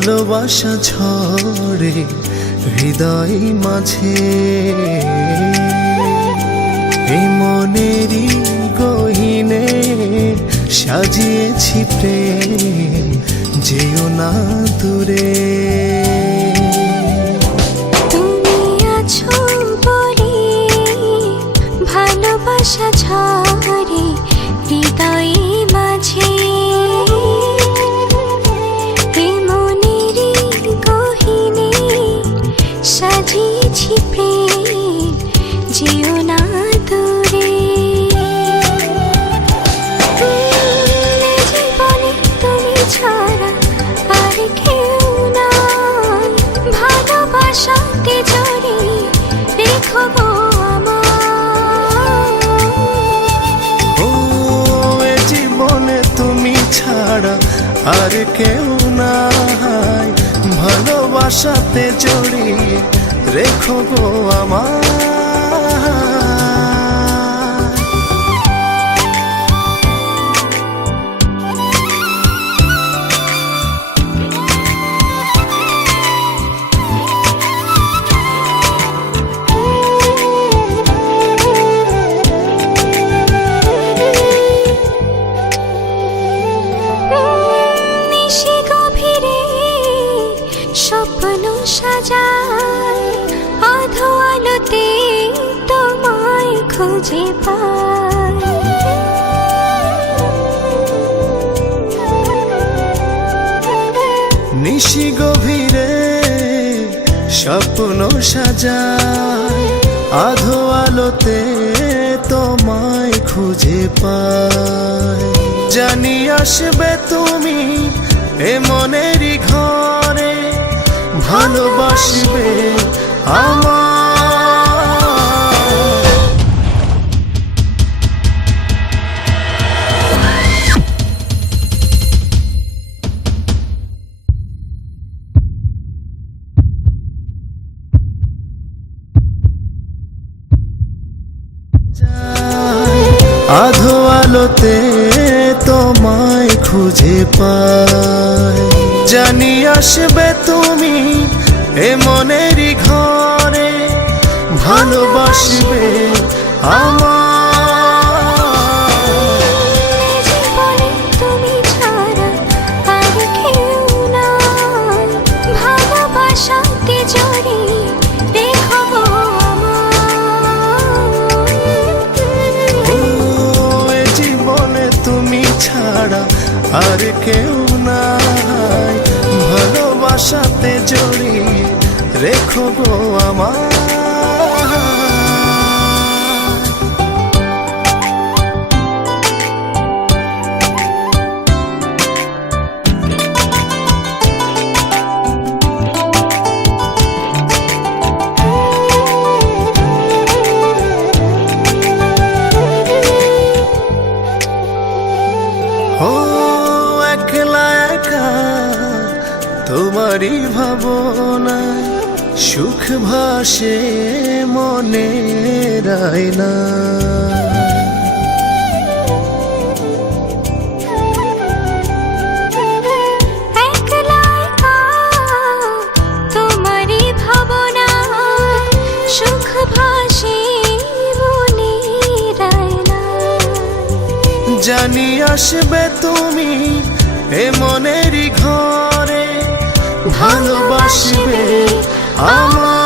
ভালোবাসা ঝরে হৃদয় মাঝে, এই মনেরই গহীনে সাজিয়েছি প্রেম, যেও না দূরে। তুমি আছো বলে ভালোবাসা ঝরে হৃদয় মাঝে, সাজিয়েছি প্রেম, যেও না দূরে। জীবনে তুমি ছাড়া আর কেউ নাই, ভালোবাসাতে জড়িয়ে রেখো গো আমায়। ও এ জীবনে তুমি ছাড়া আর কেউ নাই, ভালোবাসাতে জড়িয়ে রেখো গো আমায়। স্বপ্ন সাজায় আধো আলোতে তোমায় খুঁজে পাই, নিশি গভীরে স্বপ্ন সাজায় আধো আলোতে তোমায় খুঁজে পাই, জানি আসবে তুমি এ মনেরই ঘরে, ভালোবাসবে আমায়। আধো আলোতে তোমায় খুঁজে পাই, জানি আসবে তুমি এ মনেরই ঘরে, ভালোবাসবে আমায়। জীবনে তুমি ছাড়া আর কেউ নাই, ভালোবাসাতে জড়িয়ে রেখো গো আমায়। ও এ জীবনে তুমি ছাড়া আর কেউ নাই, ভালোবাসাতে জড়িয়ে রেখো গো আমায়। ও একলা একা তোমারই ভাবনায় সুখ ভাসে মনের আয়নায়, একলা একা তোমারই ভাবনায় সুখ ভাসে মনের আয়নায়, জানি আসবে তুমি এ মনেরই ঘরে, ভালোবাসবে আমায়।